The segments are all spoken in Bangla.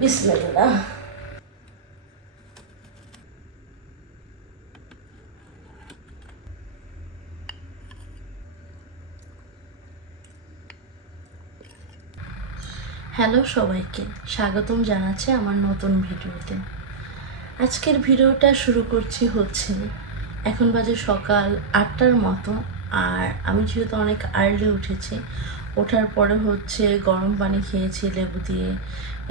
বিসমিল্লাহ। হ্যালো সবাইকে, স্বাগতম জানাচ্ছি আমার নতুন ভিডিওতে। আজকের ভিডিওটা শুরু করছি এখন বাজে সকাল 8টার মতো। আর আমি যেহেতু অনেক আর্লি উঠেছি, ওঠার পরে গরম পানি খেয়েছি লেবু দিয়ে,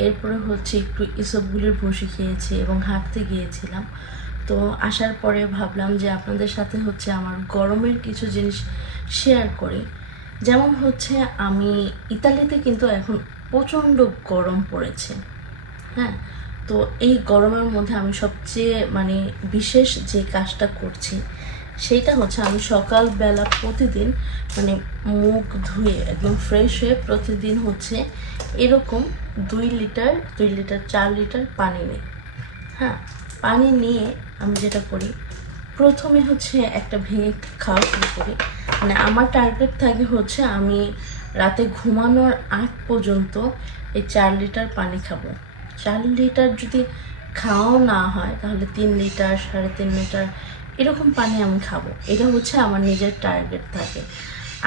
এরপরে একটু ইসবগুলির ভুসি খেয়েছি এবং হাঁটতে গিয়েছিলাম। তো আসার পরে ভাবলাম যে আপনাদের সাথে আমার গরমের কিছু জিনিস শেয়ার করি। যেমন আমি ইতালিতে কিন্তু এখন প্রচণ্ড গরম পড়েছে। হ্যাঁ, তো এই গরমের মধ্যে আমি সবচেয়ে বিশেষ যে কাজটা করছি সেইটা আমি সকালবেলা প্রতিদিন মুখ ধুয়ে একদম ফ্রেশ হয়ে প্রতিদিন এরকম 2 লিটার 4 লিটার পানি নিই। হ্যাঁ, পানি নিয়ে আমি যেটা করি, প্রথমে একটা ভেঙে খাওয়া শুরু করি। আমার টার্গেট থাকে আমি রাতে ঘুমানোর আগ পর্যন্ত এই 4 লিটার পানি খাবো। 4 লিটার যদি খাওয়াও না হয় তাহলে 3 লিটার 3.5 লিটার এরকম পানি আমি খাবো। এটা আমার নিজের টার্গেট থাকে।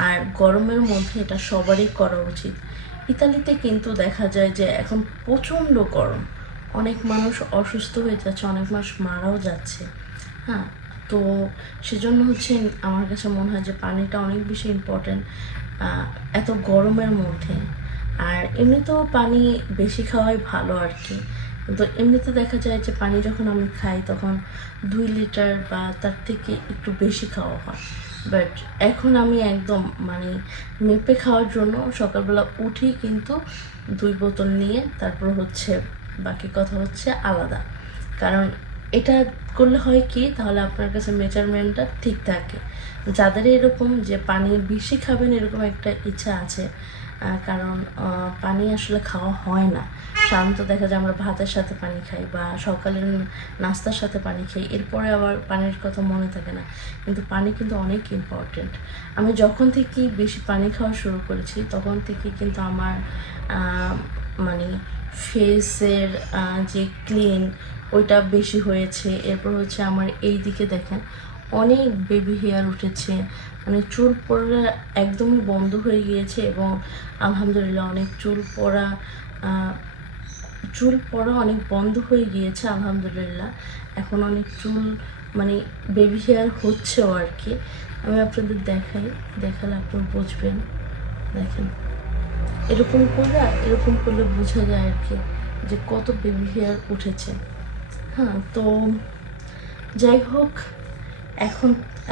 আর গরমের মধ্যে এটা সবারই করা উচিত। ইতালিতে কিন্তু দেখা যায় যে এখন প্রচণ্ড গরম, অনেক মানুষ অসুস্থ হয়ে যাচ্ছে, অনেক মানুষ মারাও যাচ্ছে। হ্যাঁ, তো সেজন্য আমার কাছে মনে হয় যে পানিটা অনেক বেশি ইম্পর্ট্যান্ট এত গরমের মধ্যে। আর এমনিতেও পানি বেশি খাওয়াই ভালো আর কি। কিন্তু এমনিতে দেখা যায় যে পানি যখন আমি খাই তখন 2 লিটার বা তার থেকে একটু বেশি খাওয়া হয়। বাট এখন আমি একদম মেপে খাওয়ার জন্য সকালবেলা উঠি কিন্তু 2 বোতল নিয়ে তারপর বাকি কথা আলাদা। কারণ এটা করলে হয় কি, তাহলে আপনার কাছে মেজারমেন্টটা ঠিক থাকে। যাদের এরকম যে পানি বেশি খাবেন এরকম একটা ইচ্ছা আছে, কারণ পানি আসলে খাওয়া হয় না। সাধারণত দেখা যায় আমরা ভাতের সাথে পানি খাই বা সকালের নাস্তার সাথে পানি খাই, এরপরে আবার পানির কথা মনে থাকে না। কিন্তু পানি কিন্তু অনেক ইম্পর্টেন্ট। আমি যখন থেকে বেশি পানি খাওয়া শুরু করেছি তখন থেকে কিন্তু আমার মানে ফেসের যে ক্লিন ওইটা বেশি হয়েছে। এরপর আমার এই দিকে দেখেন অনেক বেবি হেয়ার উঠেছে, চুল পড়া একদমই বন্ধ হয়ে গিয়েছে এবং আলহামদুলিল্লাহ অনেক চুল পড়া অনেক বন্ধ হয়ে গিয়েছে আলহামদুলিল্লাহ। এখন অনেক চুল বেবি হেয়ার হচ্ছেও আর কি। আমি আপনাদের দেখালে আপনারা বুঝবেন। দেখেন, এরকম করলে বোঝা যায় আর কি যে কত বেবি হেয়ার উঠেছে। হ্যাঁ, তো যাই হোক,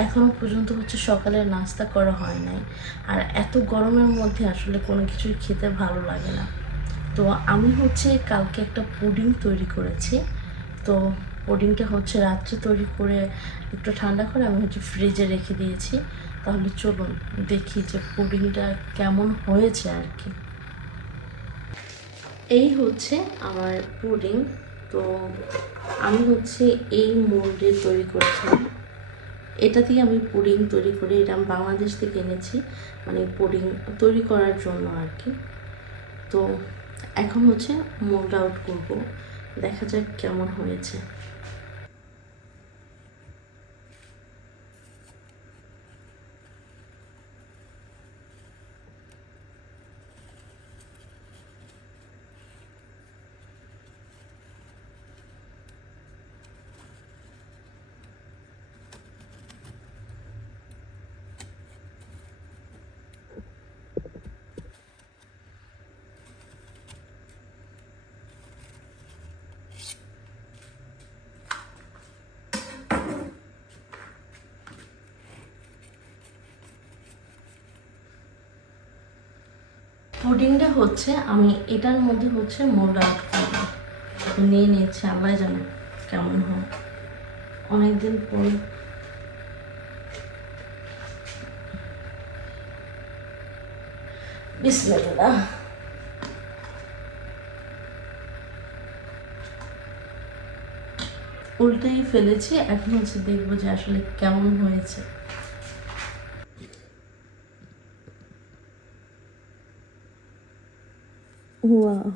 এখনো পর্যন্ত সকালের নাস্তা করা হয় নাই। আর এত গরমের মধ্যে আসলে কোনো কিছুই খেতে ভালো লাগে না। তো আমি কালকে একটা পুডিং তৈরি করেছি। তো পুডিংটা রাত্রে তৈরি করে একটু ঠান্ডা করে আমি ফ্রিজে রেখে দিয়েছি। তাহলে চলুন দেখি যে পুডিংটা কেমন হয়েছে আর কি। এই আমার পুডিং। তো আমি এই মোল্ডে তৈরি করেছিলাম। এটা দিয়ে আমি পুডিং তৈরি করি, এটা আমি বাংলাদেশ থেকে এনেছি পুডিং তৈরি করার জন্য আর কি। তো এখন মোল্ড আউট করবো, দেখা যাক কেমন হয়েছে। পুডিংটা আমি এটার মধ্যে মোল্ড আউট করবো। নিয়ে নিয়েছি, আল্লাহ জানে কেমন হয়। অনেকদিন পর বিসমিল্লাহ। উল্টেই ফেলেছি, এখন দেখবো যে আসলে কেমন হয়েছে। ওয়াও,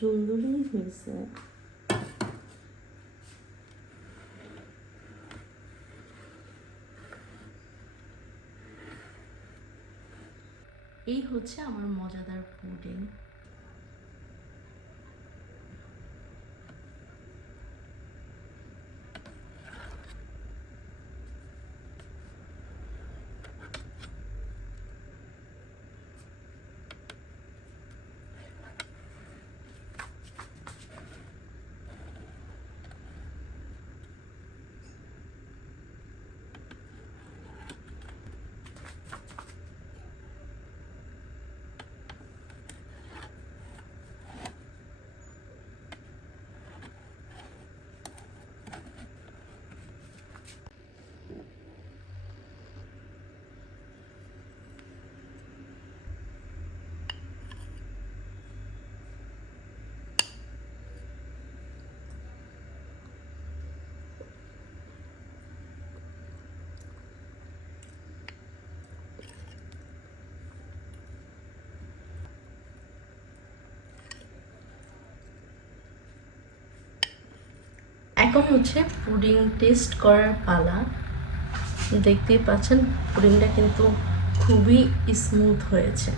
সুন্দরই হয়েছে। এই হচ্ছে আমার মজাদার পুডিং। এখন হচ্ছে পুডিং টেস্ট করার পালা। দেখতেই পাচ্ছেন পুডিংটা কিন্তু খুবই স্মুথ হয়েছে।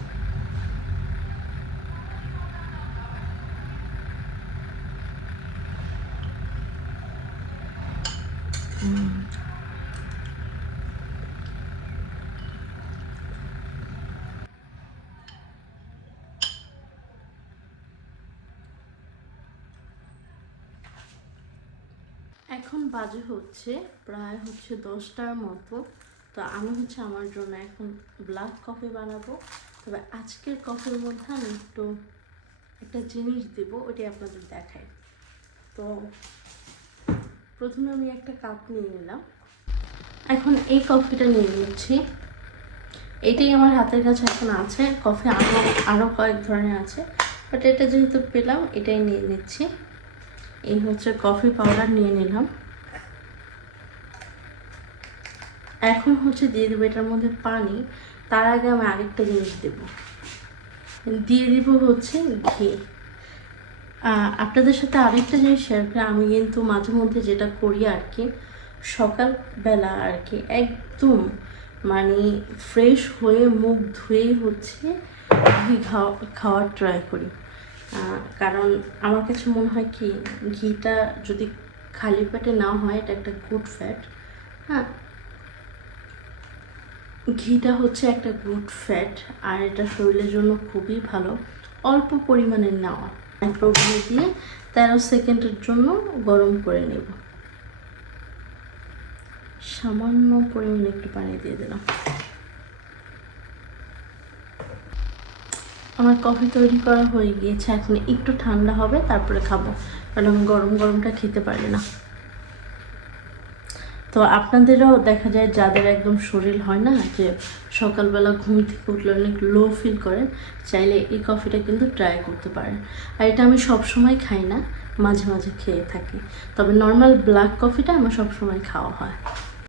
এখন বাজে হচ্ছে প্রায় 10টার মতো। তো আমি আমার জন্য এখন ব্ল্যাক কফি বানাবো। তবে আজকের কফির মধ্যে আমি একটা জিনিস দেবো, ওইটাই আপনাদের দেখাই। তো প্রথমে আমি একটা কাপ নিয়ে নিলাম। এখন এই কফিটা নিয়ে নিচ্ছি। এটাই আমার হাতের কাছে এখন আছে। কফি আরও কয়েক ধরনের আছে, বাট এটা যেহেতু পেলাম এটাই নিয়ে নিচ্ছি। এই হচ্ছে কফি পাউডার নিয়ে নিলাম। এখন দিয়ে দেবো এটার মধ্যে পানি। তার আগে আমি আরেকটা জিনিস দিয়ে দিব ঘি। আপনাদের সাথে আরেকটা জিনিস শেয়ার করি, আমি কিন্তু মাঝে মধ্যে যেটা করি আর কি, সকালবেলা আর কি একদম ফ্রেশ হয়ে মুখ ধুয়ে ঘি খাওয়ার ট্রাই করি। কারণ আমার কাছে মনে হয় কি, ঘিটা যদি খালি পেটে না হয় এটা একটা গুড ফ্যাট। হ্যাঁ, ঘিটা একটা গুড ফ্যাট, আর এটা শরীরের জন্য খুবই ভালো। অল্প পরিমাণে নেওয়া, মাইক্রোওয়েভে দিয়ে 13 সেকেন্ডের জন্য গরম করে নেব। সামান্য পরিমাণে একটু পানি দিয়ে দিলাম। আমার কফি তৈরি করা হয়ে গিয়েছে। এখন একটু ঠান্ডা হবে তারপরে খাবো, কারণ আমি গরমটা খেতে পারি না। তো আপনাদেরও দেখা যায় যাদের একদম শরীর হয় না, যে সকালবেলা ঘুম থেকে উঠলে অনেক লো ফিল করেন, চাইলে এই কফিটা কিন্তু ট্রাই করতে পারেন। আর এটা আমি সবসময় খাই না, মাঝে মাঝে খেয়ে থাকি। তবে নর্মাল ব্ল্যাক কফিটা আমার সবসময় খাওয়া হয়।